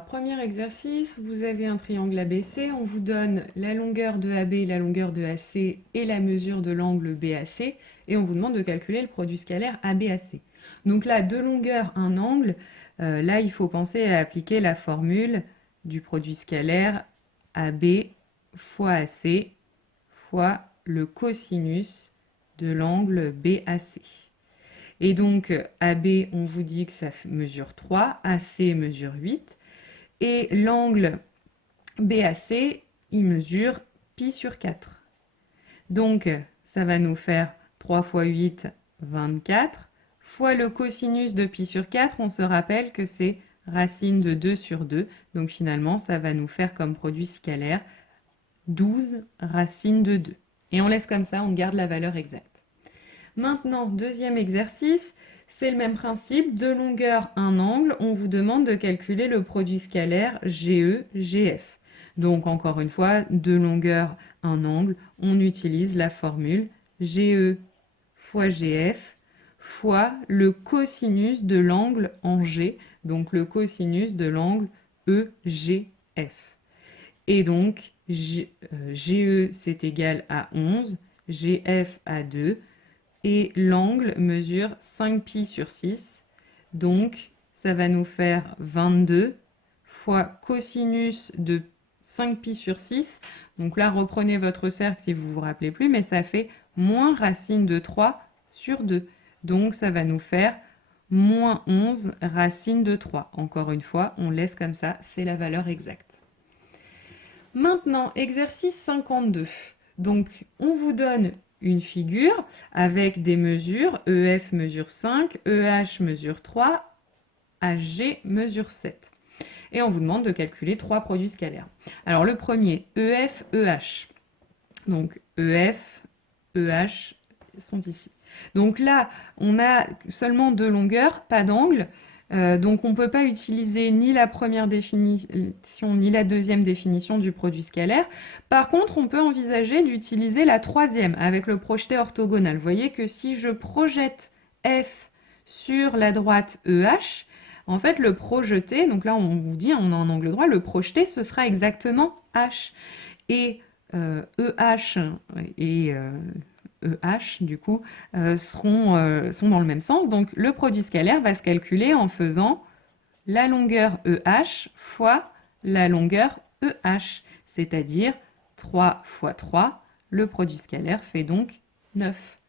Alors, premier exercice, vous avez un triangle ABC, on vous donne la longueur de AB, la longueur de AC et la mesure de l'angle BAC, et on vous demande de calculer le produit scalaire ABAC. Donc là, deux longueurs, un angle, là il faut penser à appliquer la formule du produit scalaire AB fois AC fois le cosinus de l'angle BAC. Et donc, AB, on vous dit que ça mesure 3, AC mesure 8, et l'angle BAC, il mesure pi sur 4. Donc, ça va nous faire 3 fois 8, 24, fois le cosinus de pi sur 4, on se rappelle que c'est racine de 2 sur 2. Donc finalement, ça va nous faire comme produit scalaire 12 racine de 2. Et on laisse comme ça, on garde la valeur exacte. Maintenant, deuxième exercice, c'est le même principe, deux longueurs, un angle, on vous demande de calculer le produit scalaire GE, GF. Donc encore une fois, deux longueurs, un angle, on utilise la formule GE fois GF fois le cosinus de l'angle en G, donc le cosinus de l'angle EGF. Et donc, GE c'est égal à 11, GF à 2, et l'angle mesure 5 pi sur 6. Donc, ça va nous faire 22 fois cosinus de 5 pi sur 6. Donc là, reprenez votre cercle si vous ne vous rappelez plus, mais ça fait moins racine de 3 sur 2. Donc, ça va nous faire moins 11 racine de 3. Encore une fois, on laisse comme ça, c'est la valeur exacte. Maintenant, exercice 52. Donc, on vous donne une figure avec des mesures. EF mesure 5, EH mesure 3, HG mesure 7. Et on vous demande de calculer trois produits scalaires. Alors, le premier, EF, EH. Donc, EF, EH sont ici. Donc là, on a seulement deux longueurs, pas d'angle. Donc on ne peut pas utiliser ni la première définition ni la deuxième définition du produit scalaire. Par contre, on peut envisager d'utiliser la troisième avec le projeté orthogonal. Vous voyez que si je projette F sur la droite EH, en fait le projeté, donc là on vous dit on a un angle droit, le projeté ce sera exactement H. Et EH et EH, du coup, sont dans le même sens. Donc, le produit scalaire va se calculer en faisant la longueur EH fois la longueur EH, c'est-à-dire 3 fois 3. Le produit scalaire fait donc 9.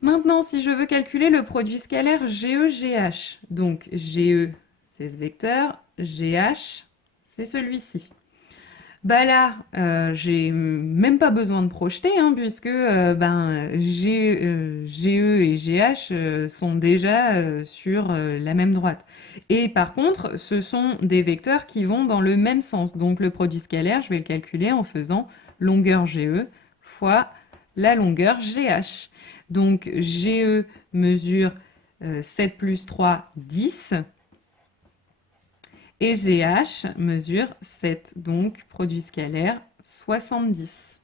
Maintenant, si je veux calculer le produit scalaire GE-GH, donc GE, c'est ce vecteur, GH, c'est celui-ci. Bah là, j'ai même pas besoin de projeter, hein, puisque GE et GH sont déjà sur la même droite. Et par contre, ce sont des vecteurs qui vont dans le même sens. Donc le produit scalaire, je vais le calculer en faisant longueur GE fois la longueur GH. Donc GE mesure 7 plus 3, 10. Et GH mesure 7, donc produit scalaire 70.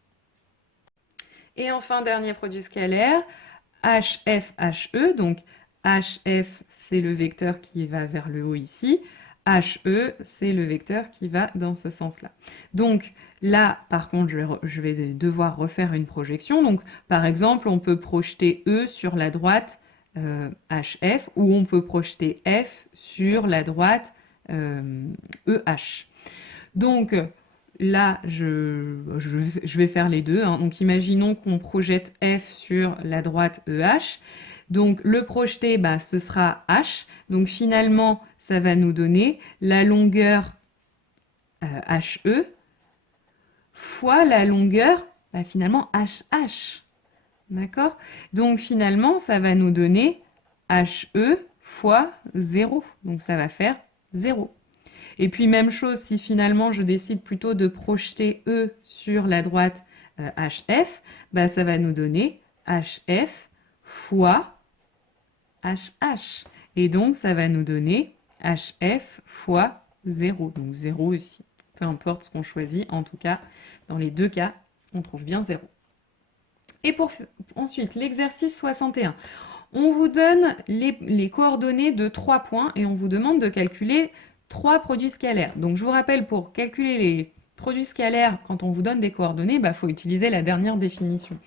Et enfin, dernier produit scalaire, HF-HE, donc HF c'est le vecteur qui va vers le haut ici, HE c'est le vecteur qui va dans ce sens-là. Donc là, par contre, je vais devoir refaire une projection. Donc par exemple, on peut projeter E sur la droite HF, ou on peut projeter F sur la droite EH. Donc là, je vais faire les deux, hein. Donc imaginons qu'on projette F sur la droite EH. Donc le projeté, ce sera H. Donc finalement, ça va nous donner la longueur HE fois la longueur, finalement, HH. D'accord? Donc finalement, ça va nous donner HE fois 0. Donc ça va faire 0. Et puis même chose, si finalement je décide plutôt de projeter E sur la droite HF, ça va nous donner HF fois HH. Et donc ça va nous donner HF fois 0. Donc 0 aussi. Peu importe ce qu'on choisit, en tout cas, dans les deux cas, on trouve bien 0. Et ensuite, l'exercice 61. On vous donne les coordonnées de 3 points et on vous demande de calculer 3 produits scalaires. Donc je vous rappelle, pour calculer les produits scalaires, quand on vous donne des coordonnées, il faut utiliser la dernière définition.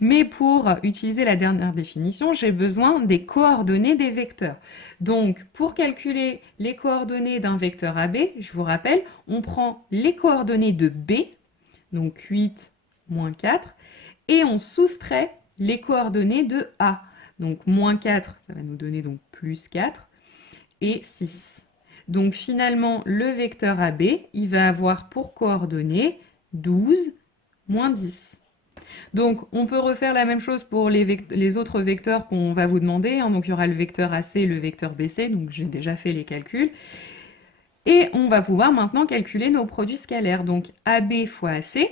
Mais pour utiliser la dernière définition, j'ai besoin des coordonnées des vecteurs. Donc pour calculer les coordonnées d'un vecteur AB, je vous rappelle, on prend les coordonnées de B, donc 8, moins 4, et on soustrait les coordonnées de A. Donc moins 4, ça va nous donner donc plus 4, et 6. Donc finalement, le vecteur AB, il va avoir pour coordonnées 12, moins 10. Donc on peut refaire la même chose pour les autres vecteurs qu'on va vous demander. Donc il y aura le vecteur AC et le vecteur BC, donc j'ai déjà fait les calculs. Et on va pouvoir maintenant calculer nos produits scalaires. Donc AB fois AC.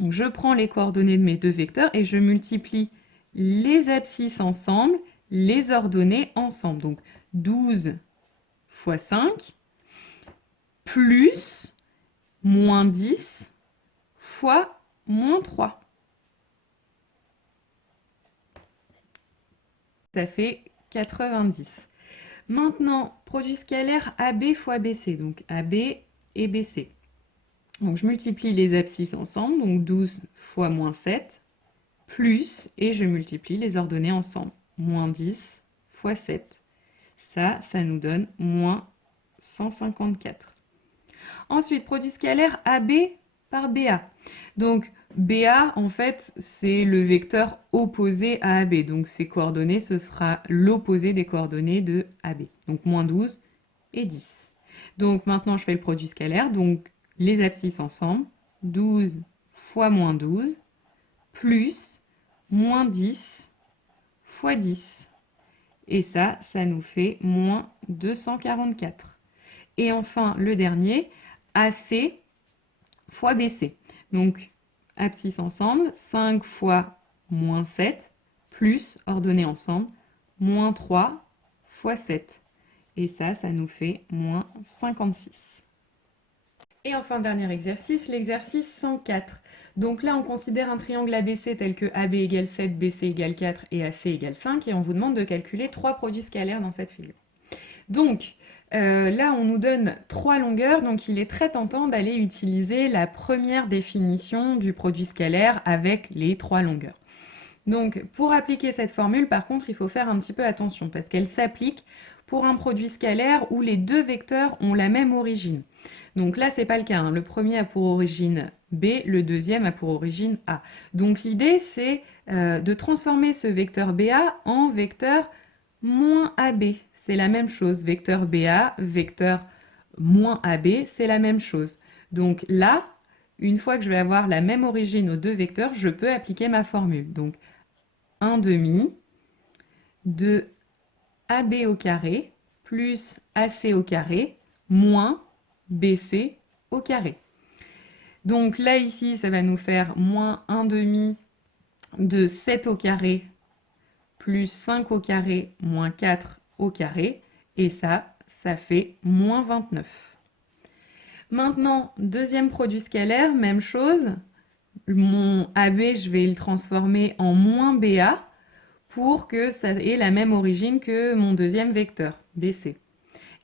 Donc je prends les coordonnées de mes deux vecteurs et je multiplie les abscisses ensemble, les ordonnées ensemble. Donc 12 fois 5, plus moins 10 fois moins 3. Ça fait 90. Maintenant, produit scalaire AB fois BC, donc AB et BC. Donc je multiplie les abscisses ensemble, donc 12 fois moins 7, plus, et je multiplie les ordonnées ensemble, moins 10 fois 7. Ça nous donne moins 154. Ensuite, produit scalaire AB par BA. Donc BA, en fait, c'est le vecteur opposé à AB. Donc ses coordonnées, ce sera l'opposé des coordonnées de AB. Donc moins 12 et 10. Donc maintenant, je fais le produit scalaire. Donc les abscisses ensemble. 12 fois moins 12, plus moins 10 fois 10. Et ça nous fait moins 244. Et enfin, le dernier, AC fois BC. Donc, abscisse ensemble, 5 fois moins 7, plus, ordonnées ensemble, moins 3 fois 7. Et ça nous fait moins 56. Et enfin, dernier exercice, l'exercice 104. Donc là, on considère un triangle ABC tel que AB égale 7, BC égale 4 et AC égale 5. Et on vous demande de calculer 3 produits scalaires dans cette figure. Donc, là, on nous donne 3 longueurs, donc il est très tentant d'aller utiliser la première définition du produit scalaire avec les 3 longueurs. Donc, pour appliquer cette formule, par contre, il faut faire un petit peu attention parce qu'elle s'applique pour un produit scalaire où les deux vecteurs ont la même origine. Donc là, c'est pas le cas, hein. Le premier a pour origine B, le deuxième a pour origine A. Donc l'idée, c'est de transformer ce vecteur BA en vecteur moins AB. C'est la même chose. Vecteur BA, vecteur moins AB, c'est la même chose. Donc là, une fois que je vais avoir la même origine aux deux vecteurs, je peux appliquer ma formule. Donc 1 demi de AB au carré plus AC au carré moins BC au carré. Donc là, ici, ça va nous faire moins 1 demi de 7 au carré plus 5 au carré moins 4 au carré. Et ça fait moins 29. Maintenant, deuxième produit scalaire, même chose. Mon AB, je vais le transformer en moins BA pour que ça ait la même origine que mon deuxième vecteur, BC.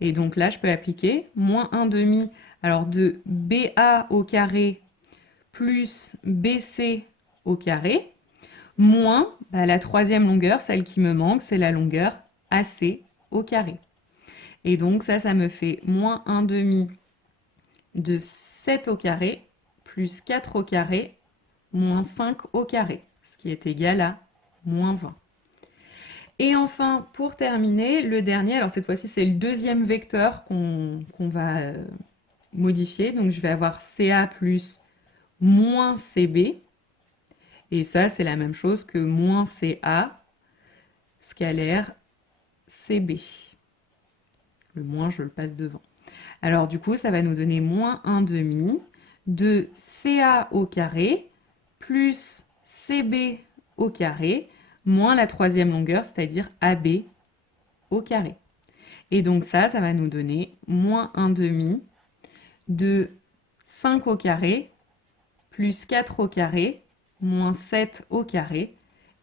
Et donc là, je peux appliquer moins 1 demi, alors de BA au carré plus BC au carré, moins la troisième longueur, celle qui me manque, c'est la longueur AC au carré. Et donc ça me fait moins 1 demi de 7 au carré plus 4 au carré moins 5 au carré, ce qui est égal à moins 20. Et enfin, pour terminer, le dernier, alors cette fois-ci c'est le deuxième vecteur qu'on va modifier. Donc je vais avoir CA plus moins CB. Et ça, c'est la même chose que moins CA, scalaire CB. Le moins, je le passe devant. Alors du coup, ça va nous donner moins 1 demi de CA au carré plus CB au carré moins la troisième longueur, c'est-à-dire AB au carré. Et donc ça va nous donner moins 1 demi de 5 au carré plus 4 au carré moins 7 au carré.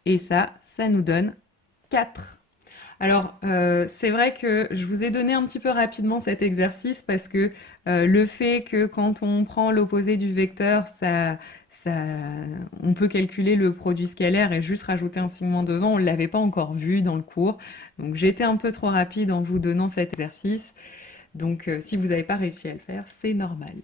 Et ça nous donne 4. Alors, c'est vrai que je vous ai donné un petit peu rapidement cet exercice parce que le fait que quand on prend l'opposé du vecteur, ça, on peut calculer le produit scalaire et juste rajouter un signement devant, on ne l'avait pas encore vu dans le cours. Donc, j'ai été un peu trop rapide en vous donnant cet exercice. Donc, si vous n'avez pas réussi à le faire, c'est normal.